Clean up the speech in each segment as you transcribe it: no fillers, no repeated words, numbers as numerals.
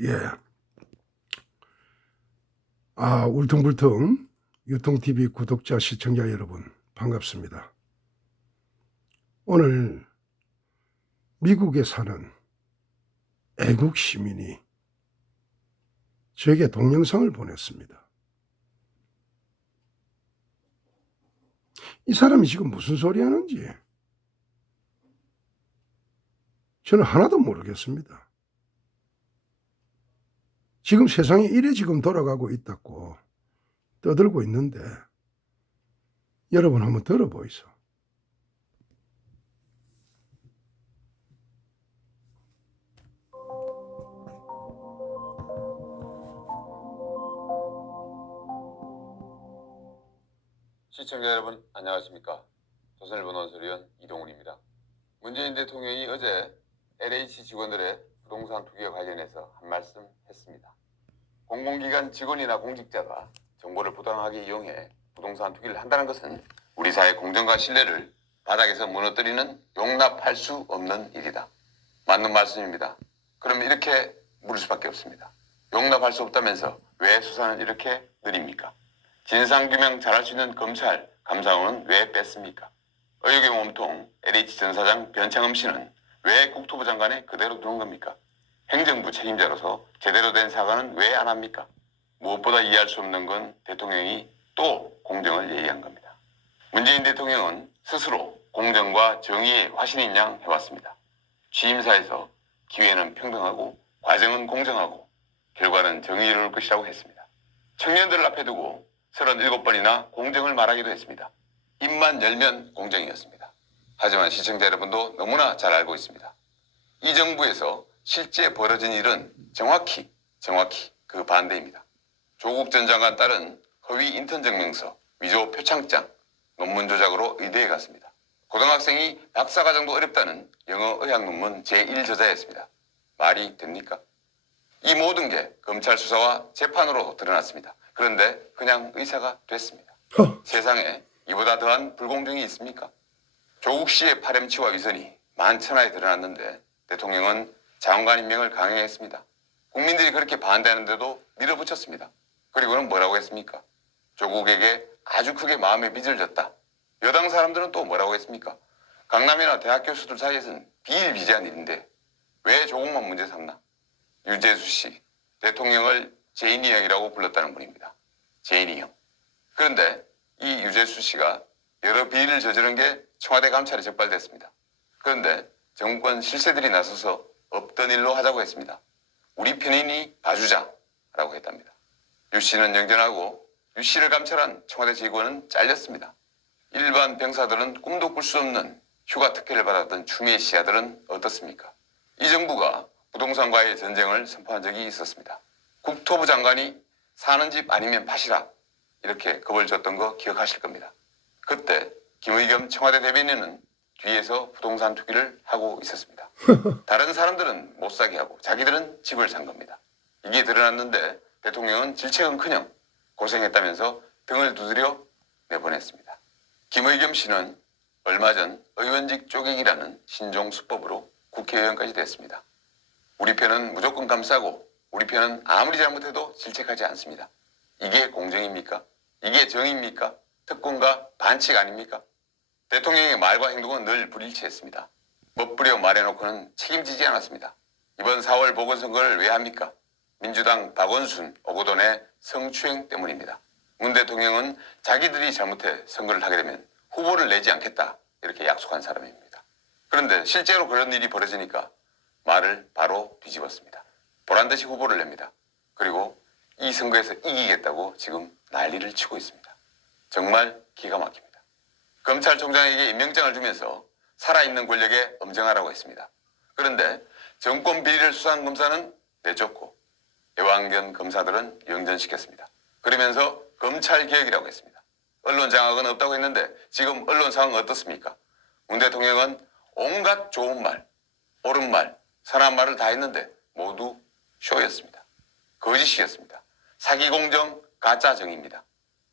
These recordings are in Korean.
예. 울퉁불퉁 유통TV 구독자, 시청자 여러분 반갑습니다. 오늘 미국에 사는 애국 시민이 저에게 동영상을 보냈습니다. 이 사람이 지금 무슨 소리 하는지 저는 하나도 모르겠습니다. 지금 세상이 이래 지금 돌아가고 있다고 떠들고 있는데 여러분 한번 들어보이소. 시청자 여러분 안녕하십니까. 조선일보 논설위원 이동훈입니다. 문재인 대통령이 어제 LH 직원들의 부동산 투기와 관련해서 한 말씀 했습니다. 공공기관 직원이나 공직자가 정보를 부당하게 이용해 부동산 투기를 한다는 것은 우리 사회 공정과 신뢰를 바닥에서 무너뜨리는 용납할 수 없는 일이다. 맞는 말씀입니다. 그럼 이렇게 물을 수밖에 없습니다. 용납할 수 없다면서 왜 수사는 이렇게 느립니까? 진상규명 잘할 수 있는 검찰, 감사원은 왜 뺐습니까? 의혹의 몸통 LH 전 사장 변창흠 씨는 왜 국토부 장관에 그대로 두는 겁니까? 행정부 책임자로서 제대로 된 사과는 왜 안 합니까? 무엇보다 이해할 수 없는 건 대통령이 또 공정을 예의한 겁니다. 문재인 대통령은 스스로 공정과 정의의 화신인 양 해왔습니다. 취임사에서 기회는 평등하고 과정은 공정하고 결과는 정의로울 것이라고 했습니다. 청년들을 앞에 두고 37번이나 공정을 말하기도 했습니다. 입만 열면 공정이었습니다. 하지만 시청자 여러분도 너무나 잘 알고 있습니다. 이 정부에서 실제 벌어진 일은 정확히 그 반대입니다. 조국 전 장관 딸은 허위 인턴 증명서, 위조 표창장, 논문 조작으로 의대에 갔습니다. 고등학생이 박사과정도 어렵다는 영어 의학 논문 제1저자였습니다. 말이 됩니까? 이 모든 게 검찰 수사와 재판으로 드러났습니다. 그런데 그냥 의사가 됐습니다. 세상에 이보다 더한 불공정이 있습니까? 조국 씨의 파렴치와 위선이 만천하에 드러났는데 대통령은 장관 임명을 강행했습니다. 국민들이 그렇게 반대하는데도 밀어붙였습니다. 그리고는 뭐라고 했습니까? 조국에게 아주 크게 마음의 빚을 졌다. 여당 사람들은 또 뭐라고 했습니까? 강남이나 대학 교수들 사이에서는 비일비재한 일인데 왜 조국만 문제 삼나? 유재수 씨, 대통령을 제인이 형이라고 불렀다는 분입니다. 제인이 형. 그런데 이 유재수 씨가 여러 비리를 저지른 게 청와대 감찰에 적발됐습니다. 그런데 정권 실세들이 나서서 없던 일로 하자고 했습니다. 우리 편인이 봐주자라고 했답니다. 유 씨는 영전하고 유 씨를 감찰한 청와대 직원은 잘렸습니다. 일반 병사들은 꿈도 꿀 수 없는 휴가 특혜를 받았던 추미애 씨 아들은 어떻습니까? 이 정부가 부동산과의 전쟁을 선포한 적이 있었습니다. 국토부 장관이 사는 집 아니면 파시라 이렇게 겁을 줬던 거 기억하실 겁니다. 그때 김의겸 청와대 대변인은 뒤에서 부동산 투기를 하고 있었습니다. 다른 사람들은 못 사게 하고 자기들은 집을 산 겁니다. 이게 드러났는데 대통령은 질책은커녕 고생했다면서 등을 두드려 내보냈습니다. 김의겸 씨는 얼마 전 의원직 쪼개기라는 신종 수법으로 국회의원까지 됐습니다. 우리 편은 무조건 감싸고 우리 편은 아무리 잘못해도 질책하지 않습니다. 이게 공정입니까? 이게 정의입니까? 특권과 반칙 아닙니까? 대통령의 말과 행동은 늘 불일치했습니다. 멋부려 말해놓고는 책임지지 않았습니다. 이번 4월 보궐선거를 왜 합니까? 민주당 박원순, 오거돈의 성추행 때문입니다. 문 대통령은 자기들이 잘못해 선거를 하게 되면 후보를 내지 않겠다 이렇게 약속한 사람입니다. 그런데 실제로 그런 일이 벌어지니까 말을 바로 뒤집었습니다. 보란듯이 후보를 냅니다. 그리고 이 선거에서 이기겠다고 지금 난리를 치고 있습니다. 정말 기가 막힙니다. 검찰총장에게 임명장을 주면서 살아있는 권력에 엄정하라고 했습니다. 그런데 정권 비리를 수사한 검사는 내쫓고 애완견 검사들은 영전시켰습니다. 그러면서 검찰개혁이라고 했습니다. 언론 장악은 없다고 했는데 지금 언론 상황은 어떻습니까? 문 대통령은 온갖 좋은 말, 옳은 말, 선한 말을 다 했는데 모두 쇼였습니다. 거짓이었습니다. 사기공정, 가짜정의입니다.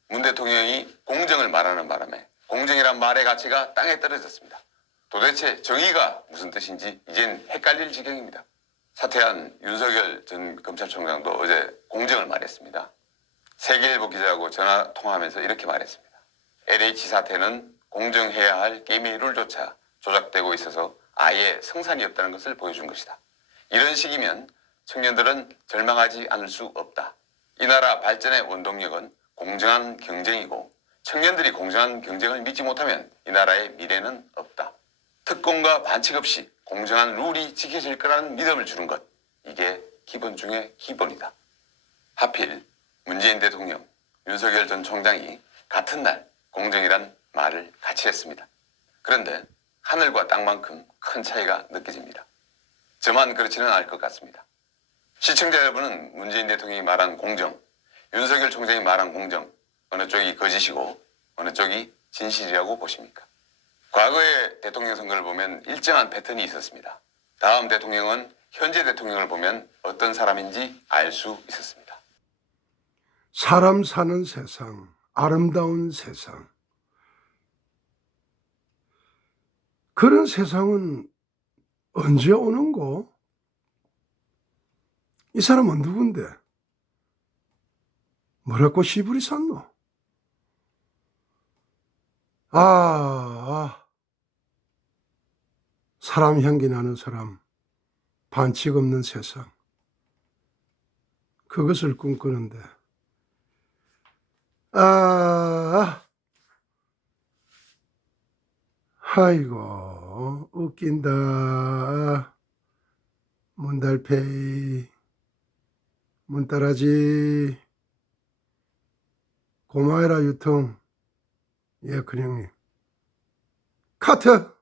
문 대통령이 공정을 말하는 바람에 공정이란 말의 가치가 땅에 떨어졌습니다. 도대체 정의가 무슨 뜻인지 이젠 헷갈릴 지경입니다. 사퇴한 윤석열 전 검찰총장도 어제 공정을 말했습니다. 세계일보 기자하고 전화 통화하면서 이렇게 말했습니다. LH 사태는 공정해야 할 게임의 룰조차 조작되고 있어서 아예 성산이 없다는 것을 보여준 것이다. 이런 식이면 청년들은 절망하지 않을 수 없다. 이 나라 발전의 원동력은 공정한 경쟁이고 청년들이 공정한 경쟁을 믿지 못하면 이 나라의 미래는 없다. 특권과 반칙 없이 공정한 룰이 지켜질 거라는 믿음을 주는 것. 이게 기본 중에 기본이다. 하필 문재인 대통령, 윤석열 전 총장이 같은 날 공정이란 말을 같이 했습니다. 그런데 하늘과 땅만큼 큰 차이가 느껴집니다. 저만 그렇지는 않을 것 같습니다. 시청자 여러분은 문재인 대통령이 말한 공정, 윤석열 총장이 말한 공정, 어느 쪽이 거짓이고 어느 쪽이 진실이라고 보십니까? 과거의 대통령 선거를 보면 일정한 패턴이 있었습니다. 다음 대통령은 현재 대통령을 보면 어떤 사람인지 알 수 있었습니다. 사람 사는 세상, 아름다운 세상. 그런 세상은 언제 오는고? 이 사람은 누군데? 뭐라고 시부리 샀노? 사람 향기 나는 사람, 반칙 없는 세상. 그것을 꿈꾸는데. 아이고, 웃긴다. 문달페이, 문따라지, 고마워라 유통. 예, 큰형님. 카트!